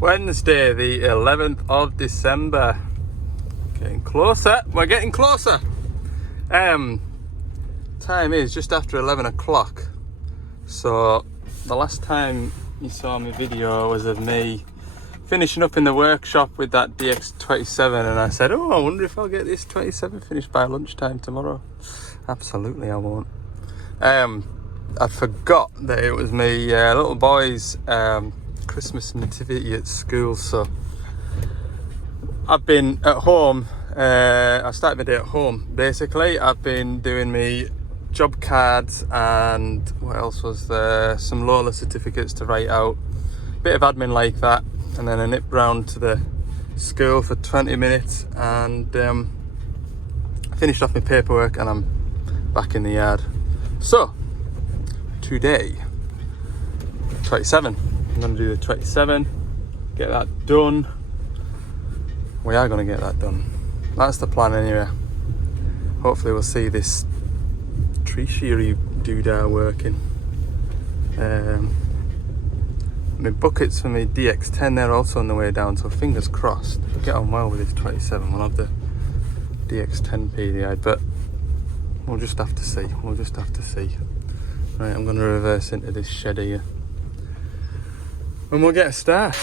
Wednesday, the 11th of December. Getting closer. We're getting closer. Time is just after 11 o'clock. So the last time you saw my video was of me finishing up in the workshop with that DX27, and I said, oh, I wonder if I'll get this 27 finished by lunchtime tomorrow. Absolutely I won't. I forgot that it was my little boy's Christmas nativity at school, so I've been at home. I started my day at home basically. I've been doing me job cards and what else was there, some Lola certificates to write out, bit of admin like that, and then a nip round to the school for 20 minutes and finished off my paperwork, and I'm back in the yard. So today 27, I'm going to do the 27, get that done. We are going to get that done. That's the plan anyway. Hopefully we'll see this tree shearing doodah working. My buckets for my DX10, they're also on the way down, so fingers crossed. We'll get on well with this 27. We'll have the DX10 PDI, but we'll just have to see. We'll just have to see. Right, I'm going to reverse into this shed here, and we'll get a start.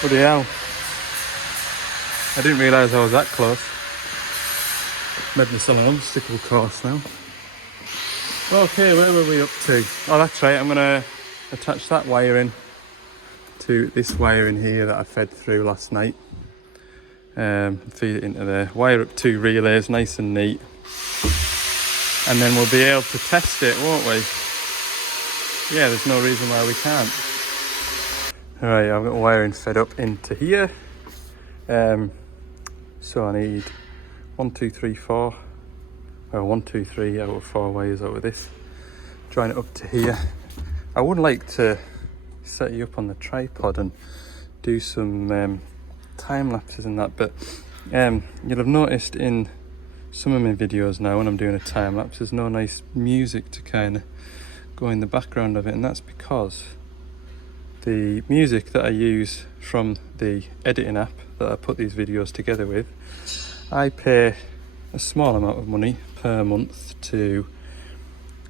Bloody hell. I didn't realise I was that close. Made myself an obstacle course now. Okay, where were we up to? Oh, that's right, I'm going to attach that wire in to this wire in here that I fed through last night. Feed it into there. Wire up 2 relays, nice and neat. And then we'll be able to test it, won't we? Yeah, there's no reason why we can't. Alright, I've got wiring fed up into here. So I need 1, 2, 3, 4. Well, 1, 2, 3 out of 4 wires out of this. Join it up to here. I would like to set you up on the tripod and do some time lapses and that, but you'll have noticed in some of my videos now when I'm doing a time lapse, there's no nice music to kind of go in the background of it, and that's because the music that I use from the editing app that I put these videos together with, I pay a small amount of money per month to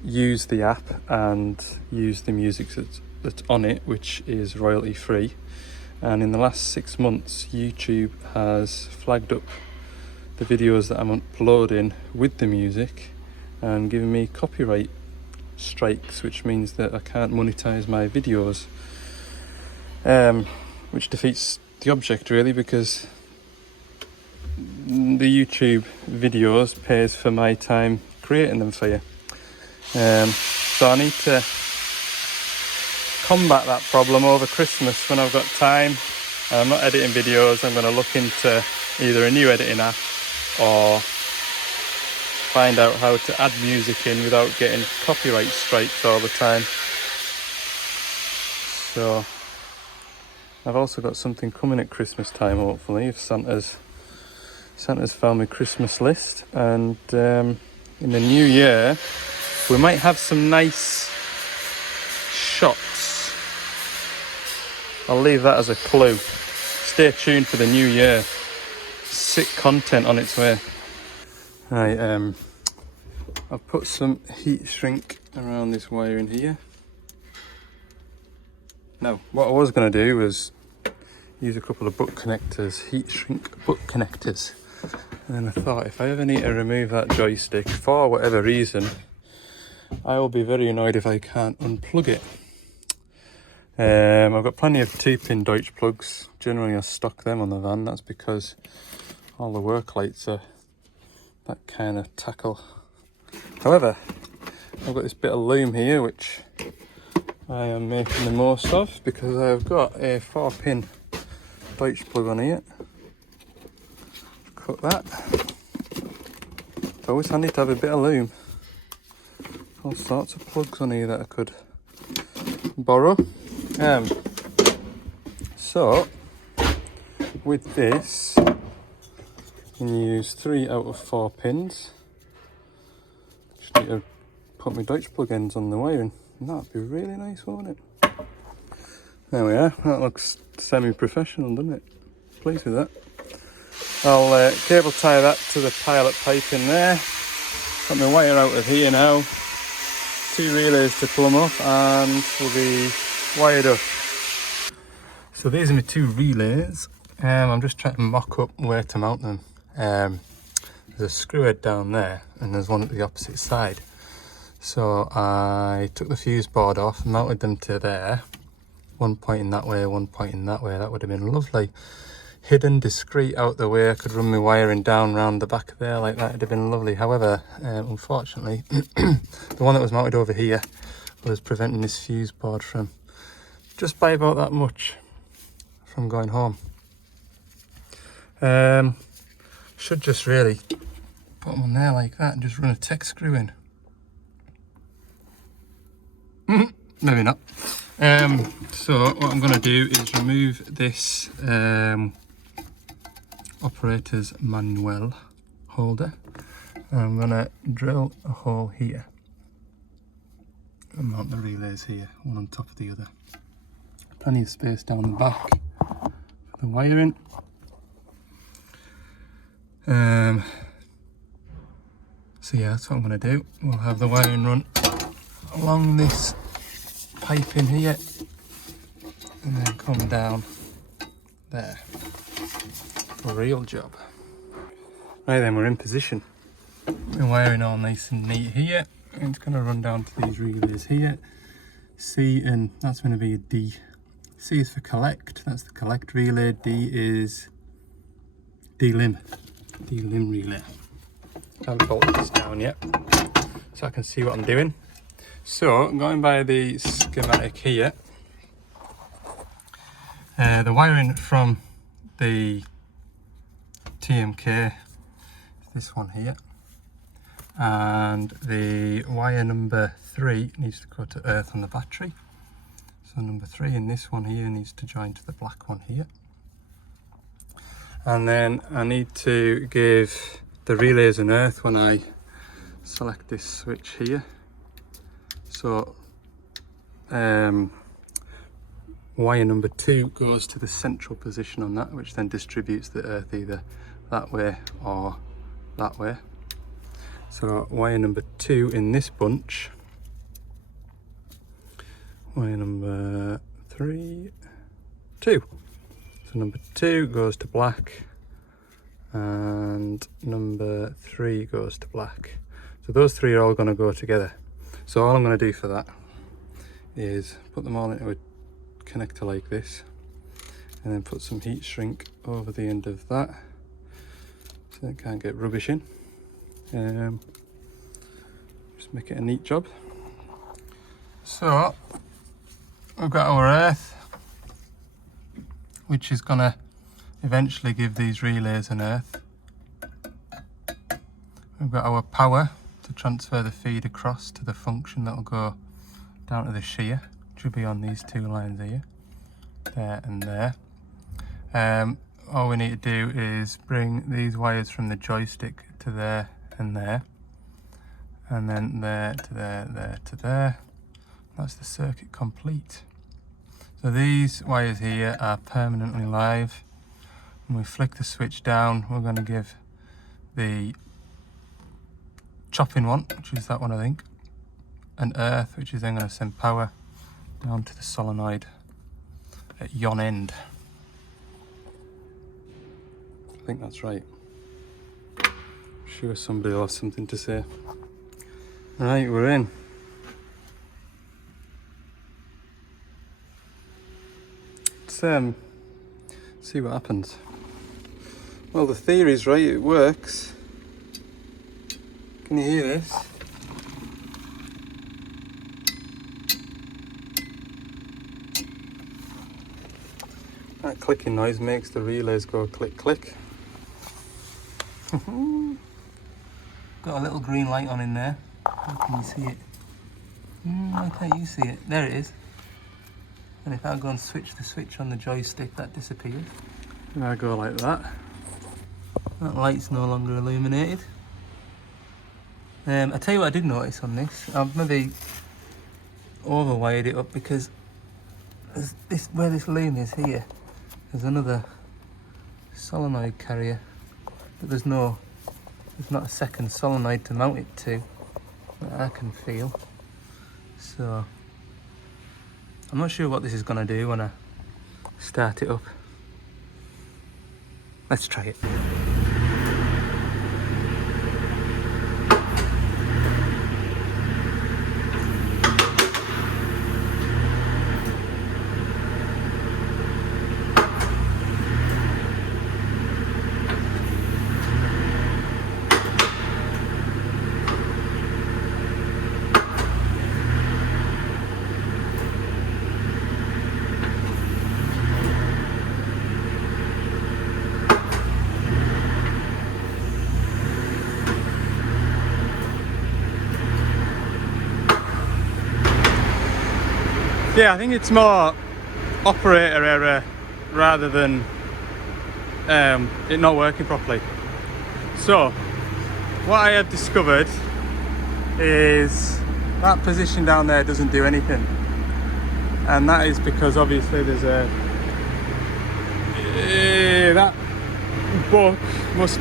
use the app and use the music that's on it, which is royalty free. And in the last 6 months, YouTube has flagged up the videos that I'm uploading with the music and giving me copyright strikes, which means that I can't monetize my videos, which defeats the object really, because the YouTube videos pays for my time creating them for you. So I need to combat that problem over Christmas when I've got time and I'm not editing videos. I'm going to look into either a new editing app or find out how to add music in without getting copyright strikes all the time. So I've also got something coming at Christmas time, hopefully, if Santa's found my Christmas list, and in the new year we might have some nice shots. I'll leave that as a clue. Stay tuned for the new year. Sick content on its way. Right, I've put some heat shrink around this wire in here. Now, what I was going to do was use a couple of butt connectors, heat shrink butt connectors. And then I thought, if I ever need to remove that joystick for whatever reason, I will be very annoyed if I can't unplug it. I've got plenty of 2-pin Deutsch plugs. Generally I stock them on the van. That's because all the work lights are that kind of tackle. However, I've got this bit of loom here which I am making the most of, because I've got a 4-pin Deutsch plug on here. Cut that. It's always handy to have a bit of loom. All sorts of plugs on here that I could borrow. So with this, you can use 3 out of 4 pins. Just need to put my Deutsch plug ends on the wiring, and that'd be really nice, wouldn't it? There we are. That looks semi-professional, doesn't it? Pleased with that. I'll cable tie that to the pilot pipe in there. Got my wire out of here now. 2 relays to plumb up and we'll be wired up. So these are my 2 relays. I'm just trying to mock up where to mount them. There's a screw head down there and there's one at the opposite side. So I took the fuse board off, mounted them to there. One pointing that way, one pointing that way. That would have been lovely. Hidden, discreet out the way. I could run my wiring down round the back there like that. It'd have been lovely. However, unfortunately, the one that was mounted over here was preventing this fuse board from just by about that much from going home. Should just really put them on there like that and just run a tech screw in. Maybe not. So what I'm going to do is remove this operator's manual holder. And I'm going to drill a hole here and mount the relays here, one on top of the other. Plenty of space down the back for the wiring. So yeah, that's what I'm going to do. We'll have the wiring run along this pipe in here and then come down there. Real job. Right then, we're in position. The wiring all nice and neat here. And it's going to run down to these relays here. C, and that's going to be a D. C is for collect, that's the collect relay. D is D-lim relay. I haven't bolted this down yet, so I can see what I'm doing. So, going by the schematic here, the wiring from the TMK is this one here, and the wire number 3 needs to go to earth on the battery. So number 3 in this one here needs to join to the black one here. And then I need to give the relays an earth when I select this switch here. So wire number 2 goes to the central position on that, which then distributes the earth either that way or that way. So wire number 2 in this bunch, wire number 3, 2. So number 2 goes to black and number 3 goes to black. So those 3 are all going to go together. So all I'm going to do for that is put them all into a connector like this and then put some heat shrink over the end of that so it can't get rubbish in. Just make it a neat job. So we've got our earth, which is going to eventually give these relays an earth. We've got our power to transfer the feed across to the function that will go down to the shear, which will be on these 2 lines here, there and there. All we need to do is bring these wires from the joystick to there and there, and then there to there, there to there. That's the circuit complete. So these wires here are permanently live. When we flick the switch down, we're going to give the chopping one, which is that one I think, an earth, which is then going to send power down to the solenoid at yon end. I think that's right. I'm sure somebody will have something to say. Right, we're in. Let's see what happens. Well, the theory's right, it works. Can you hear this? That clicking noise makes the relays go click click. Got a little green light on in there. How can you see it? Why can't you see it? There it is. And if I go and switch the switch on the joystick, that disappears. And I go like that. That light's no longer illuminated. I tell you what I did notice on this. I've maybe overwired it up because this where this loom is here, there's another solenoid carrier, but there's not a second solenoid to mount it to that I can feel. So I'm not sure what this is going to do when I start it up. Let's try it. Yeah, I think it's more operator error rather than it not working properly. So what I have discovered is that position down there doesn't do anything, and that is because obviously there's that book must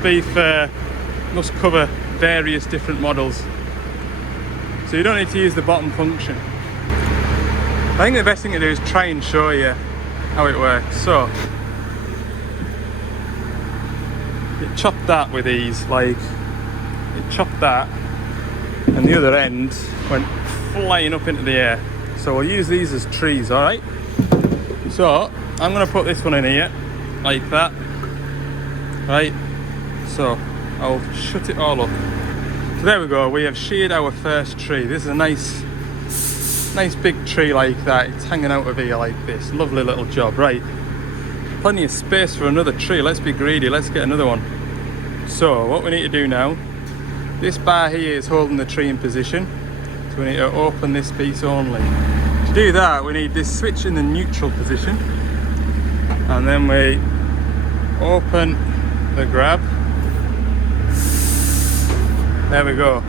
cover various different models, so you don't need to use the bottom function. I think the best thing to do is try and show you how it works. So it chopped that with ease, like it chopped that, and the other end went flying up into the air. So we'll use these as trees, all right? So I'm going to put this one in here like that, right? So I'll shut it all up. So there we go, we have sheared our first tree. This is a nice big tree like that. It's hanging out of here like this. Lovely little job, right? Plenty of space for another tree. Let's be greedy, let's get another one. So what we need to do now, this bar here is holding the tree in position, so we need to open this piece only. To do that we need this switch in the neutral position, and then we open the grab. There we go.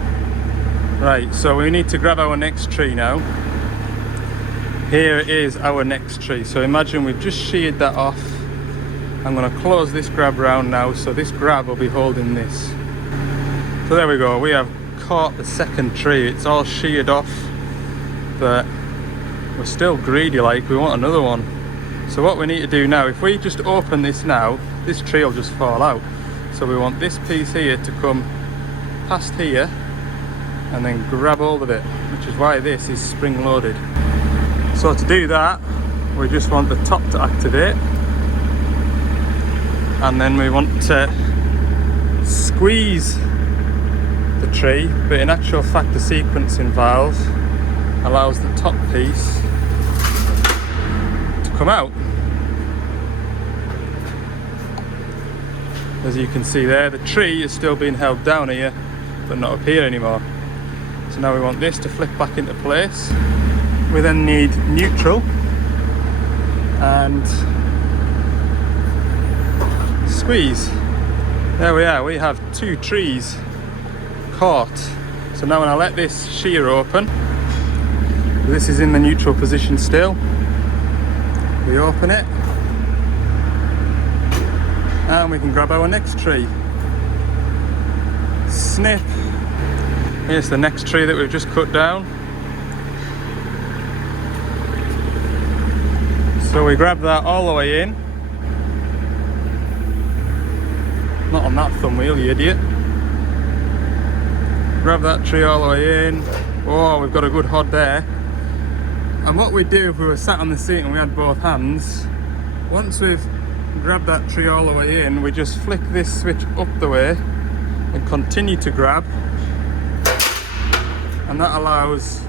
Right, so we need to grab our next tree now. Here is our next tree. So imagine we've just sheared that off. I'm going to close this grab round now, so this grab will be holding this. So there we go, we have caught the second tree. It's all sheared off, but we're still greedy, like we want another one. So what we need to do now, if we just open this now, this tree will just fall out. So we want this piece here to come past here and then grab hold of it, which is why this is spring loaded. So to do that, we just want the top to activate, and then we want to squeeze the tree, but in actual fact the sequencing valve allows the top piece to come out. As you can see there, the tree is still being held down here, but not up here anymore. So now we want this to flip back into place. We then need neutral and squeeze. There we are, we have two trees caught. So now when I let this shear open, this is in the neutral position still, we open it and we can grab our next tree. Snip. Here's the next tree that we've just cut down. So we grab that all the way in. Not on that thumb wheel, you idiot. Grab that tree all the way in. Oh, we've got a good hod there. And what we'd do if we were sat on the seat and we had both hands, once we've grabbed that tree all the way in, we just flick this switch up the way and continue to grab. And that allows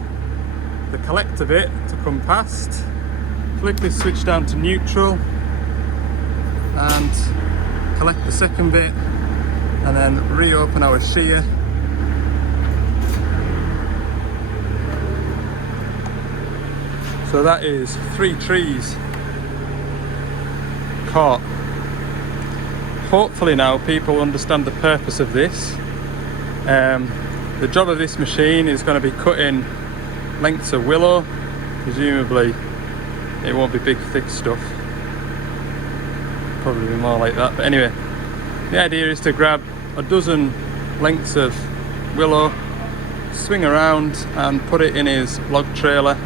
the collector bit to come past. Flick this switch down to neutral and collect the second bit, and then reopen our shear. So that is 3 trees caught. Hopefully now people understand the purpose of this. The job of this machine is going to be cutting lengths of willow, presumably It won't be big thick stuff, probably be more like that. But anyway, the idea is to grab a dozen lengths of willow, swing around and put it in his log trailer,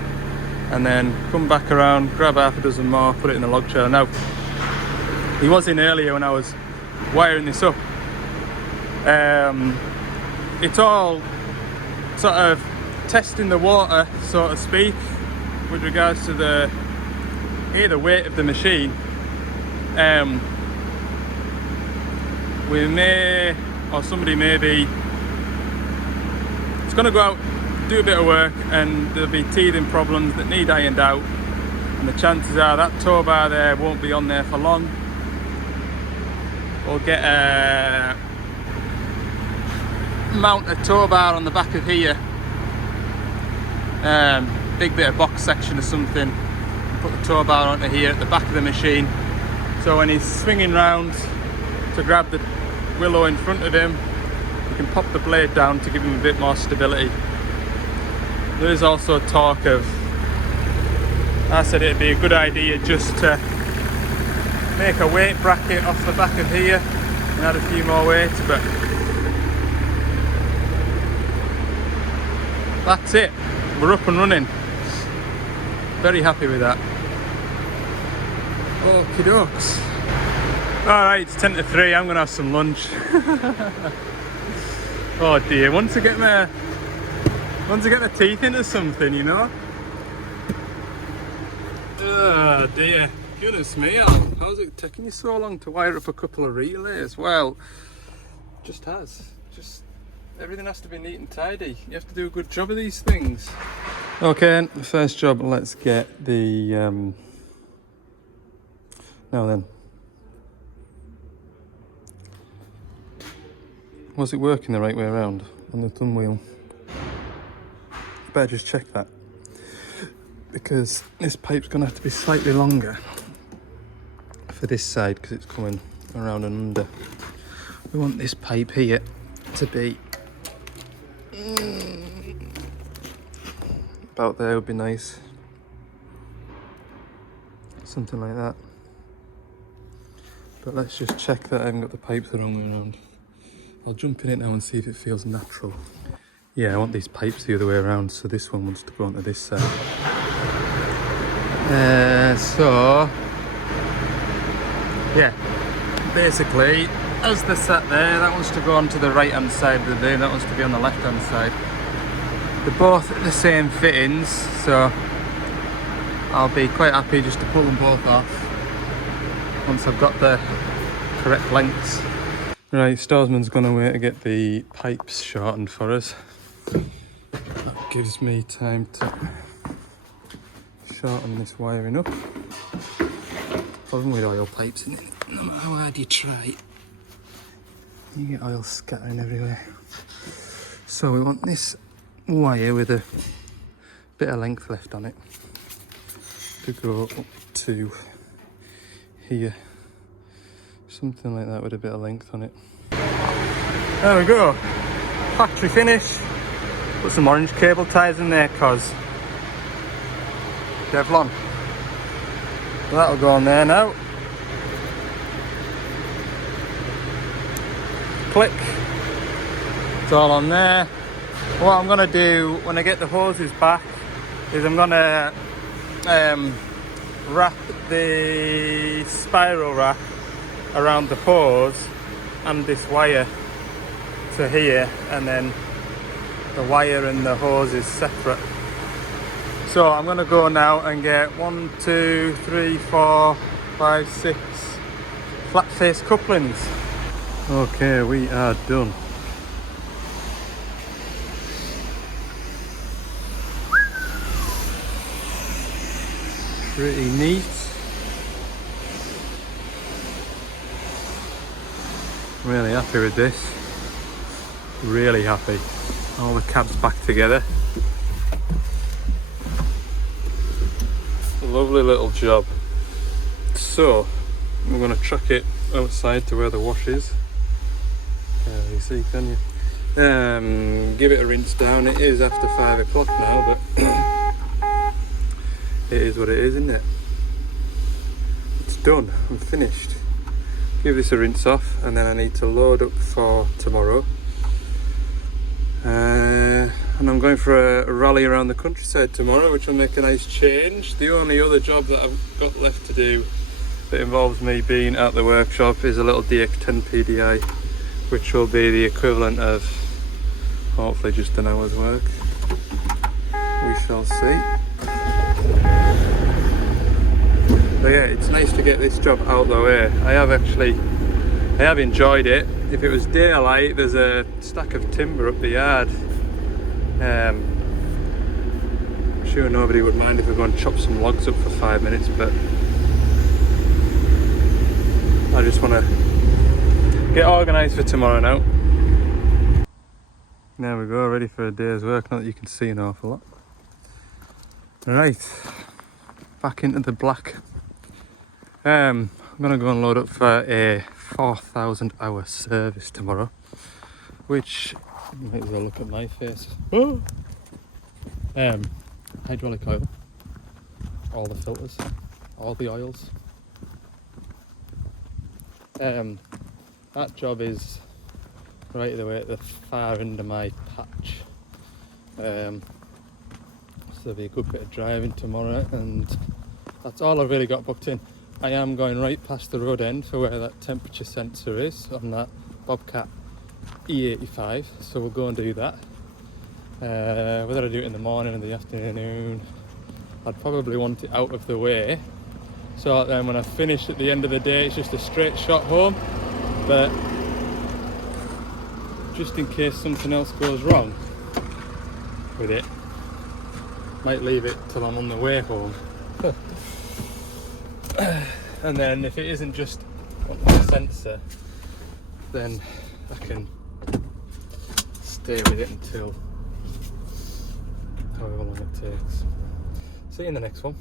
and then come back around, grab half a dozen more, put it in the log trailer. Now, he was in earlier when I was wiring this up. It's all sort of testing the water, so to speak, with regards to the weight of the machine. We may, or somebody may be, it's going to go out, do a bit of work, and there'll be teething problems that need ironed out, and the chances are that tow bar there won't be on there for long. We'll get a mount a tow bar on the back of here, big bit of box section or something, put the tow bar onto here at the back of the machine, so when he's swinging round to grab the willow in front of him, you can pop the blade down to give him a bit more stability. There is also talk of, I said it'd be a good idea just to make a weight bracket off the back of here and add a few more weights, but that's it. We're up and running. Very happy with that. Okie dokes. Alright, it's 10 to 3, I'm gonna have some lunch. Oh dear, once I get my teeth into something, you know. Oh dear, goodness me, Alan. How's it taking you so long to wire up a couple of relays? Well, just has. Just everything has to be neat and tidy. You have to do a good job of these things. Okay, the first job, let's get the now then. Was it working the right way around on the thumb wheel? Better just check that, because this pipe's going to have to be slightly longer for this side because it's coming around and under. We want this pipe here to be about there would be nice. Something like that. But let's just check that I haven't got the pipes the wrong way around. I'll jump in it now and see if it feels natural. Yeah, I want these pipes the other way around, so this one wants to go onto this side. So, yeah, basically, as they're sat there, that wants to go onto the right hand side of the beam, that wants to be on the left hand side. They're both the same fittings, so I'll be quite happy just to pull them both off once I've got the correct lengths. Right, Starsman's gone away to get the pipes shortened for us. That gives me time to shorten this wiring up. Problem with oil pipes, isn't it? No matter how hard you try, you get oil scattering everywhere. So we want this wire with a bit of length left on it to go up to here. Something like that with a bit of length on it. There we go. Factory finish. Put some orange cable ties in there because Devlon. That'll go on there now. Click. It's all on there. What I'm gonna do when I get the hoses back is I'm gonna wrap the spiral wrap around the hose and this wire to here, and then the wire and the hose is separate. So I'm gonna go now and get 1, 2, 3, 4, 5, 6 flat face couplings. Okay, we are done. Pretty neat. Really happy with this. Really happy. All the cabs back together. Lovely little job. So I'm going to truck it outside to where the wash is. You see, can you? Give it a rinse down. It is after 5 o'clock now, but it is what it is, isn't it? done. I'm finished. Give this a rinse off, and then I need to load up for tomorrow. And I'm going for a rally around the countryside tomorrow, which will make a nice change. The only other job that I've got left to do that involves me being at the workshop is a little DX10 PDI, which will be the equivalent of hopefully just an hour's work. We shall see. But yeah, it's nice to get this job out the way. I have enjoyed it. If it was daylight, there's a stack of timber up the yard. I'm sure nobody would mind if we go and chop some logs up for 5 minutes, but I just want to get organised for tomorrow now. There we go, ready for a day's work, not that you can see an awful lot. Right, back into the black. I'm going to go and load up for a 4,000 hour service tomorrow, which, you might as well look at my face. Oh! Hydraulic oil, all the filters, all the oils. That job is right the way at the far end of my patch. So there'll be a good bit of driving tomorrow, and that's all I've really got booked in. I am going right past the road end for where that temperature sensor is on that Bobcat E85, so we'll go and do that. Whether I do it in the morning or the afternoon, I'd probably want it out of the way, so then when I finish at the end of the day it's just a straight shot home. But just in case something else goes wrong with it, might leave it till I'm on the way home. And then if it isn't just a sensor, then I can stay with it until however long it takes. See you in the next one.